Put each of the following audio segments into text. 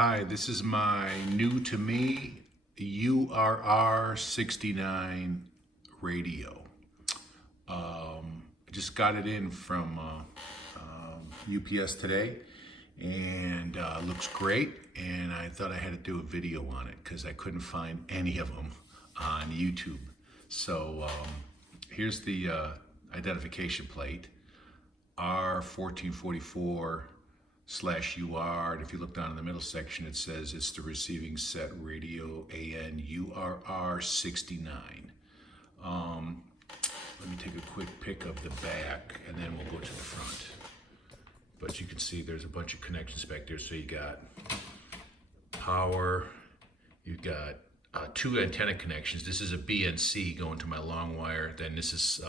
Hi, this is my new to me URR-69 radio. I just got it in from UPS today, and looks great, and I thought I had to do a video on it because I couldn't find any of them on YouTube. So here's the identification plate, R-1444/UR, and if you look down in the middle section, it says it's the receiving set radio AN URR-69. Let me take a quick pic of the back, and then we'll go to the front. But you can see there's a bunch of connections back there. So you got power, you've got two antenna connections. This is a BNC going to my long wire. Then this is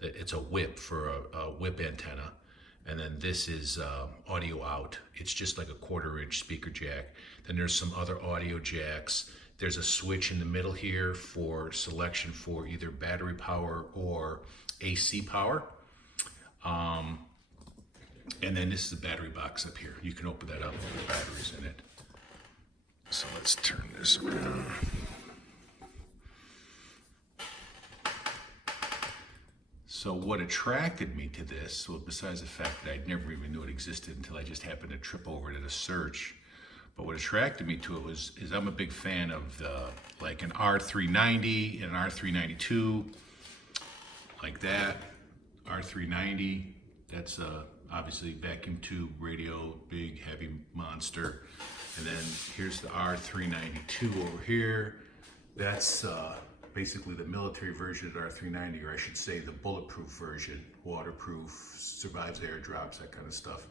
it's a whip for a whip antenna. And then this is audio out. It's just like a 1/4-inch speaker jack. Then there's some other audio jacks. There's a switch in the middle here for selection for either battery power or AC power. And then this is the battery box up here. You can open that up with the batteries in it. So let's turn this around. So what attracted me to this, well, besides the fact that I never even knew it existed until I just happened to trip over it at a search, but what attracted me to it is I'm a big fan of like an R-390 and an R-392, like that. R-390, that's obviously vacuum tube radio, big heavy monster. And then here's the R-392 over here. That's basically the military version of the R-390, or I should say the bulletproof version, waterproof, survives airdrops, that kind of stuff.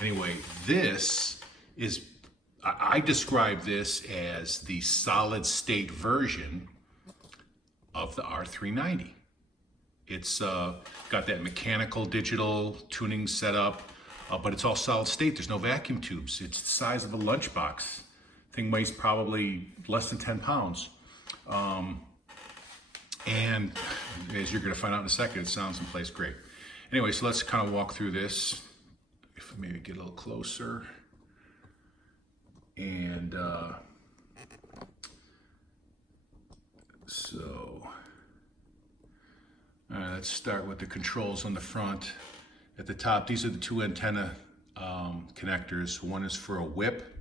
Anyway, this is, I describe this as the solid state version of the R-390. It's got that mechanical digital tuning setup, but it's all solid state. There's no vacuum tubes. It's the size of a lunchbox. Thing weighs probably less than 10 pounds. And as you're gonna find out in a second, it sounds and plays great. Anyway, so let's kind of walk through this. If I maybe get a little closer. And let's start with the controls on the front. At the top, these are the two antenna connectors. One is for a whip.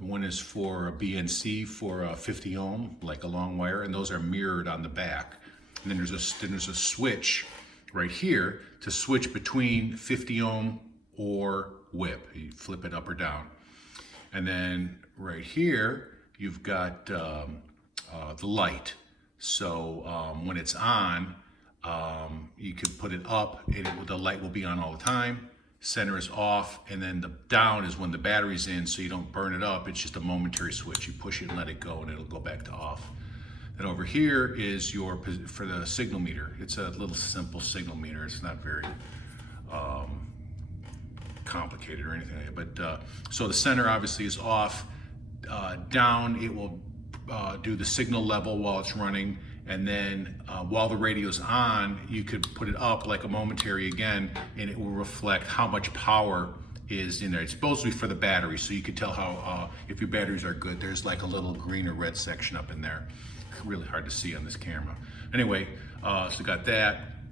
One is for a BNC for a 50 ohm, like a long wire, and those are mirrored on the back. And then there's a switch right here to switch between 50 ohm or whip. You flip it up or down. And then right here, you've got the light. So when it's on, you can put it up and the light will be on all the time. Center is off, and then the down is when the battery's in, so you don't burn it up. It's just a momentary switch. You push it and let it go, and it'll go back to off. Then over here is for the signal meter. It's a little simple signal meter. It's not very complicated or anything like that. But so the center obviously is off. Down, it will do the signal level while it's running. And then while the radio's on, you could put it up like a momentary again, and it will reflect how much power is in there. It's supposed to be for the battery, so you can tell how, if your batteries are good. There's like a little green or red section up in there. Really hard to see on this camera. Anyway, so got that.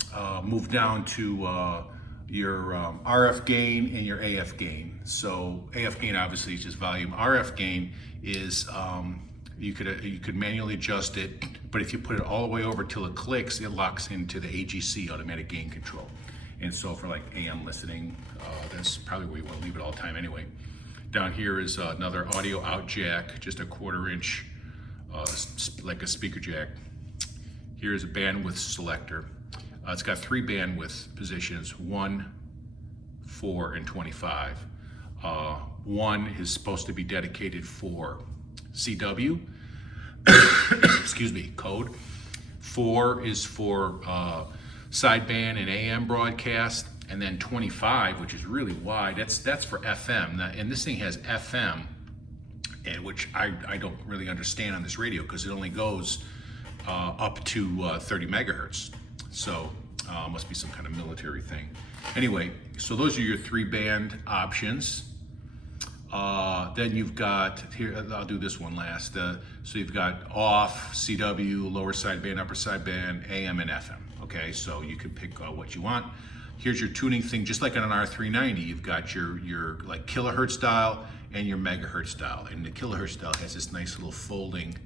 Move down to your RF gain and your AF gain. So AF gain obviously is just volume. RF gain is, you could manually adjust it, but if you put it all the way over till it clicks, it locks into the AGC, automatic gain control. And so for like AM listening, that's probably where you want to leave it all the time anyway. Down here is another audio out jack, just a 1/4-inch, like a speaker jack. Here's a bandwidth selector. It's got 3 bandwidth positions, 1, 4, and 25. 1 is supposed to be dedicated for CW, excuse me, code. 4 is for sideband and AM broadcast, and then 25, which is really wide, that's for FM. And this thing has FM, and which I don't really understand on this radio because it only goes up to 30 megahertz. So must be some kind of military thing. Anyway, so those are your 3 band options. Then you've got, here, I'll do this one last. So you've got off, CW, lower sideband, upper sideband, AM and FM. Okay, so you can pick what you want. Here's your tuning thing, just like on an R-390, you've got your like kilohertz dial and your megahertz dial. And the kilohertz dial has this nice little folding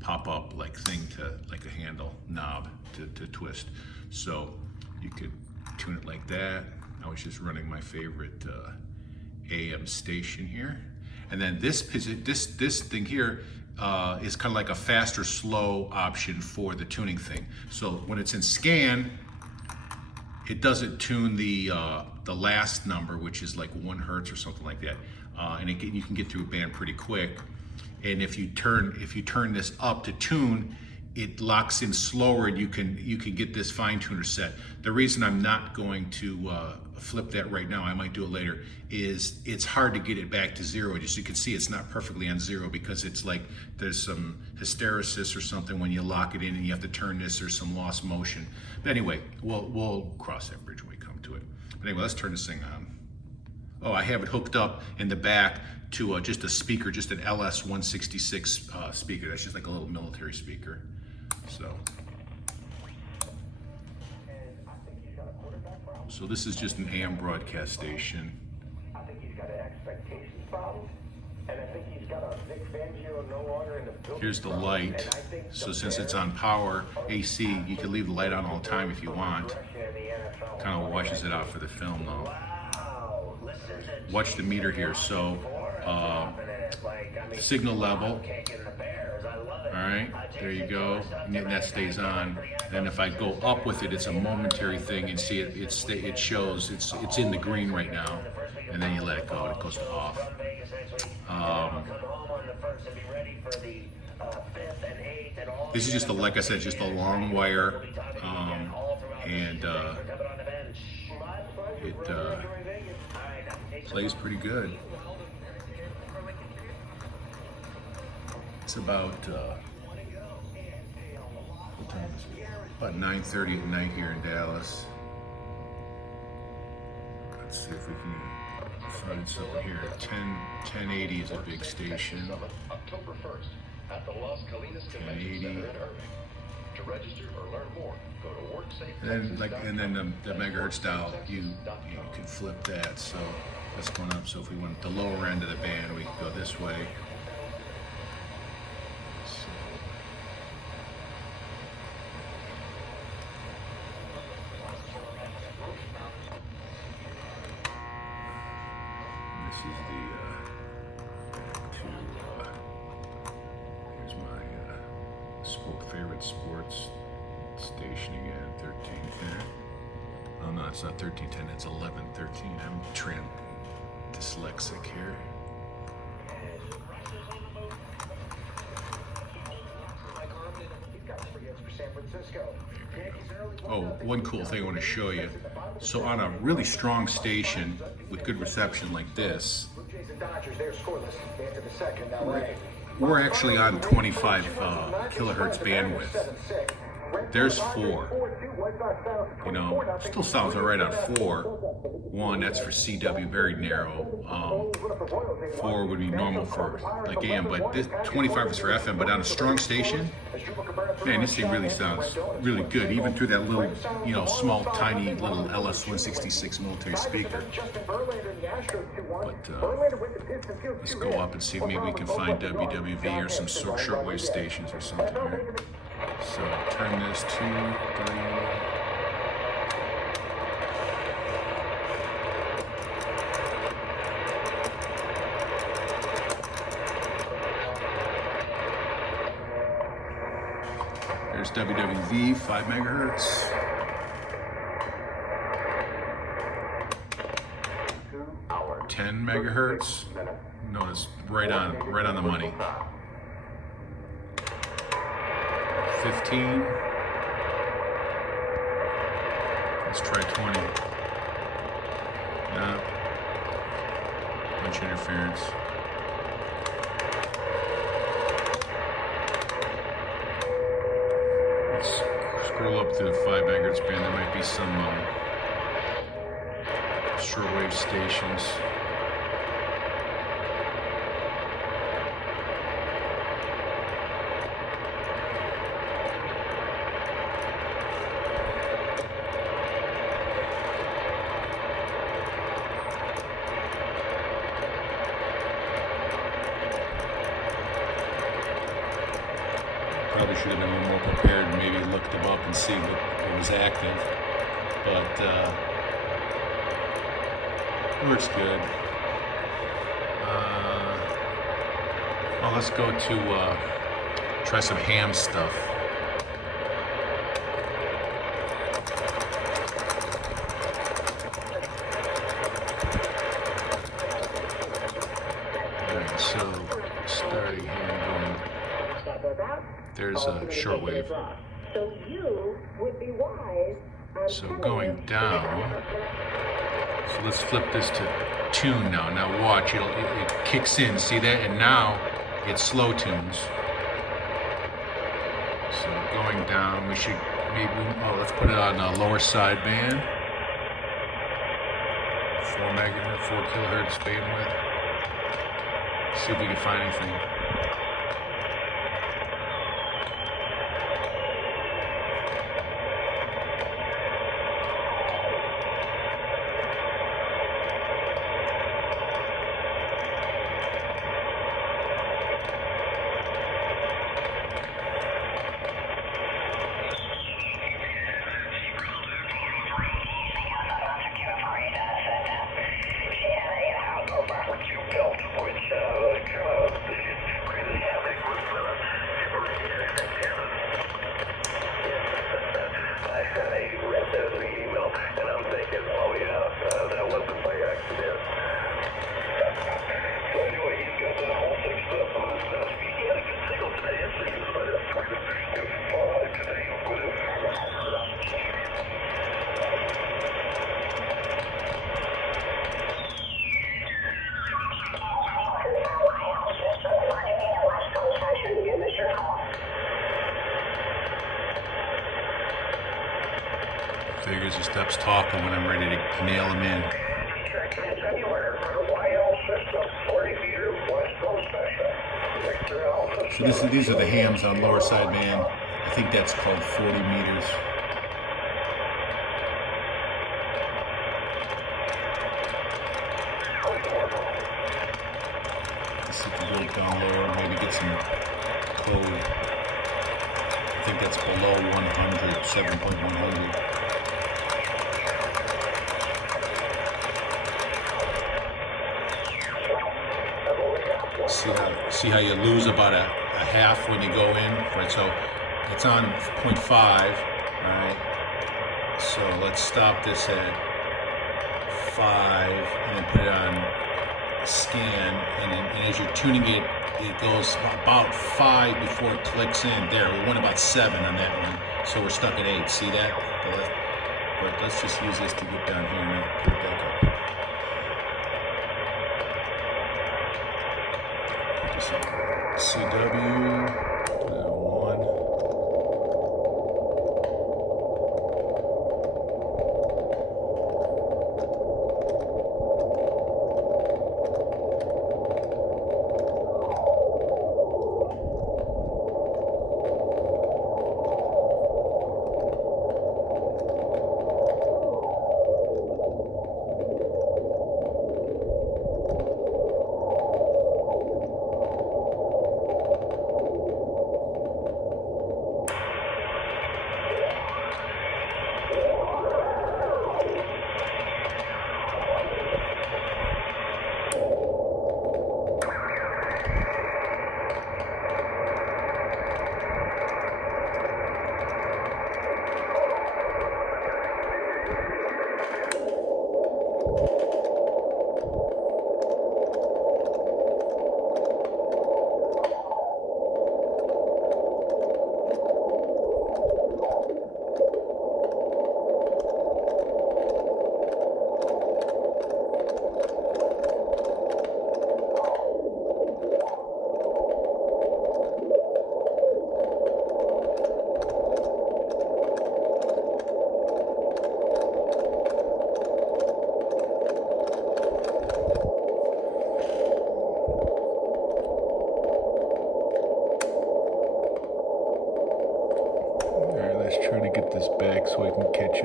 pop-up like thing to, like a handle knob to twist. So you could tune it like that. I was just running my favorite AM station here. And then this thing here is kind of like a fast or slow option for the tuning thing. So when it's in scan, it doesn't tune the last number, which is like 1 hertz or something like that, and you can get through a band pretty quick. And if you turn this up to tune, it locks in slower, and you can get this fine tuner set. The reason I'm not going to flip that right now, I might do it later, is it's hard to get it back to zero. As you can see, it's not perfectly on zero because it's like there's some hysteresis or something when you lock it in and you have to turn this, or some lost motion. But anyway, we'll cross that bridge when we come to it. But anyway, let's turn this thing on. Oh, I have it hooked up in the back to just a speaker, just an LS-166 speaker. That's just like a little military speaker. So this is just an AM broadcast station. I think he's got an expectations problem, and I think he's got a Vic Fangio no longer in the building. Here's the light. So since it's on power AC, you can leave the light on all the time if you want. Kind of washes it out for the film though. Watch the meter here. So signal level. All right, there you go. And that stays on. And if I go up with it, it's a momentary thing. And see, it shows it's in the green right now. And then you let it go, and it goes off. This is just like I said, just a long wire, and it plays pretty good. It's about what time is it? About 9:30 at night here in Dallas. Let's see if we can find something here. 1080 is a big station. October 1st at the Las Colinas Convention Center in Irving. To register or learn more, go to WorkSafe. And then the megahertz dial, you can flip that. So that's going up. So if we want the lower end of the band, we can go this way. This is here's my favorite sports station again, 1310. Oh no, it's not 1310, it's 1113. I'm dyslexic here. Oh, one cool thing I want to show you. So on a really strong station with good reception like this, we're actually on 25 kilohertz bandwidth. There's 4. You know, still sounds all right on 4. 1, that's for CW, very narrow. 4 would be normal for like AM, but this 25 is for FM. But on a strong station, man, this thing really sounds really good, even through that little, you know, small, tiny little LS-166 military speaker. But let's go up and see if maybe we can find WWV or some shortwave stations or something. Right? So turn this 2, 3. There's WWV, 5 megahertz. Hour 10 megahertz. No, it's right on the money. 15. Let's try 20. Nah. Bunch of interference. Let's scroll up to the 5 megahertz band. There might be some shortwave stations. Probably should have been a little more prepared and maybe looked them up and see what was active. But works good. Well, let's go to try some ham stuff. Alright, so starting here and going. There's a shortwave. So you would be wise. So going down. So let's flip this to tune now. Now watch, it kicks in. See that? And now it slow tunes. So going down, we should maybe, let's put it on lower sideband. 4 kilohertz bandwidth. See if we can find anything. Figures he stops talking when I'm ready to nail him in. So these are the hams on lower sideband. I think that's called 40 meters. Let's see if we go down lower, maybe get some code. I think that's below 100, 7.100. See how you lose about a half when you go in, right? So it's on 0.5, all right? So let's stop this at 5 and then put it on scan. And as you're tuning it, it goes about 5 before it clicks in. There, we went about 7 on that one. So we're stuck at 8, see that? But let's just use this to get down here and put it back up. CW, put it on 1. Try to get this back so I can catch a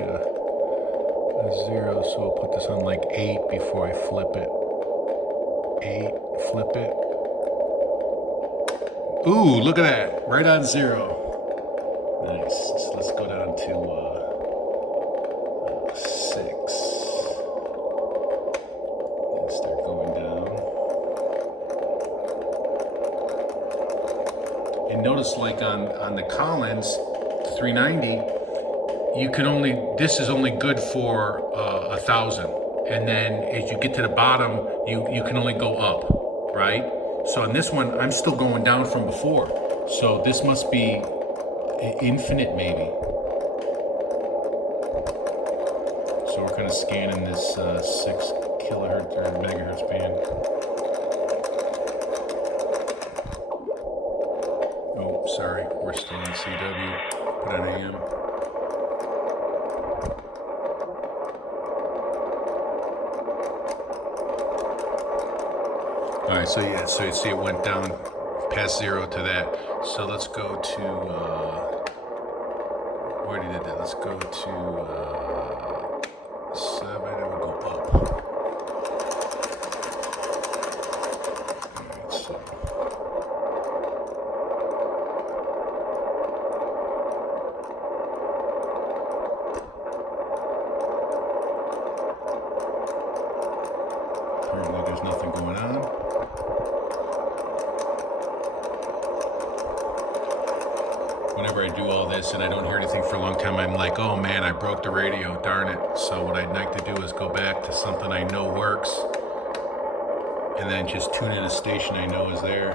0. So I'll put this on like 8 before I flip it. 8, flip it. Ooh, look at that, right on 0. Nice. So let's go down to 6. And start going down. And notice, like on the Collins 390, you can only, this is only good for 1,000. And then as you get to the bottom, you can only go up, right? So on this one, I'm still going down from before. So this must be infinite, maybe. So we're kind of scanning this 6 kilohertz or megahertz band. Oh, sorry, we're still on CW. Put on AM. All right, so yeah, so you see it went down past 0 to that. So let's go to, we already did that. Let's go to 7 and we'll go up. All right, so. Apparently there's nothing going on. Whenever I do all this and I don't hear anything for a long time, I'm like, oh man, I broke the radio, darn it. So what I'd like to do is go back to something I know works and then just tune in a station I know is there.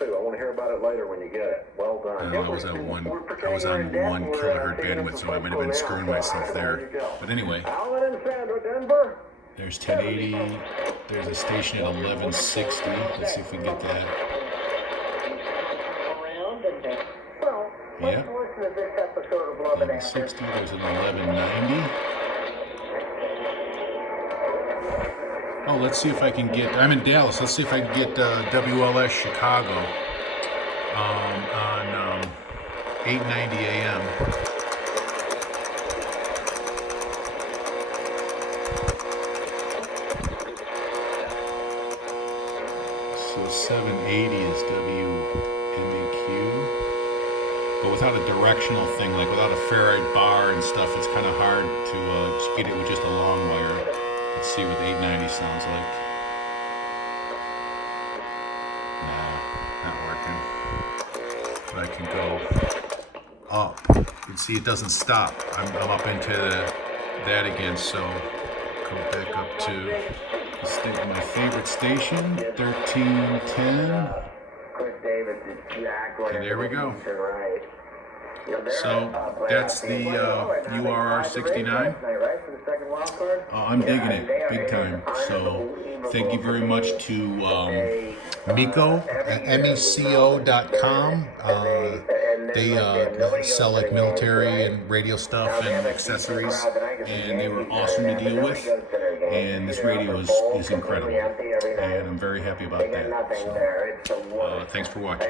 I want to hear about it later when you get it. Well done. I was on 1 kilohertz bandwidth, so I might have been screwing myself there. But anyway, Alan and Sandra, Denver. there's 1080. There's a station at 1160. Let's see if we can get that. Yeah. 1160. There's an 1190. Oh, let's see if I can get. I'm in Dallas. Let's see if I can get WLS Chicago on 890 AM. So 780 is WMAQ, but without a directional thing, like without a ferrite bar and stuff, it's kind of hard to just get it with just a long wire. Let's see what 890 sounds like. Nah, not working. But I can go up. You can see it doesn't stop. I'm up into that again, so go back up to my favorite station, 1310. And there we go. So that's the URR-69. I'm digging it big time. So thank you very much to Meco at meco.com. They sell like military and radio stuff and accessories, and they were awesome to deal with. And this radio is incredible, and I'm very happy about that. So, thanks for watching.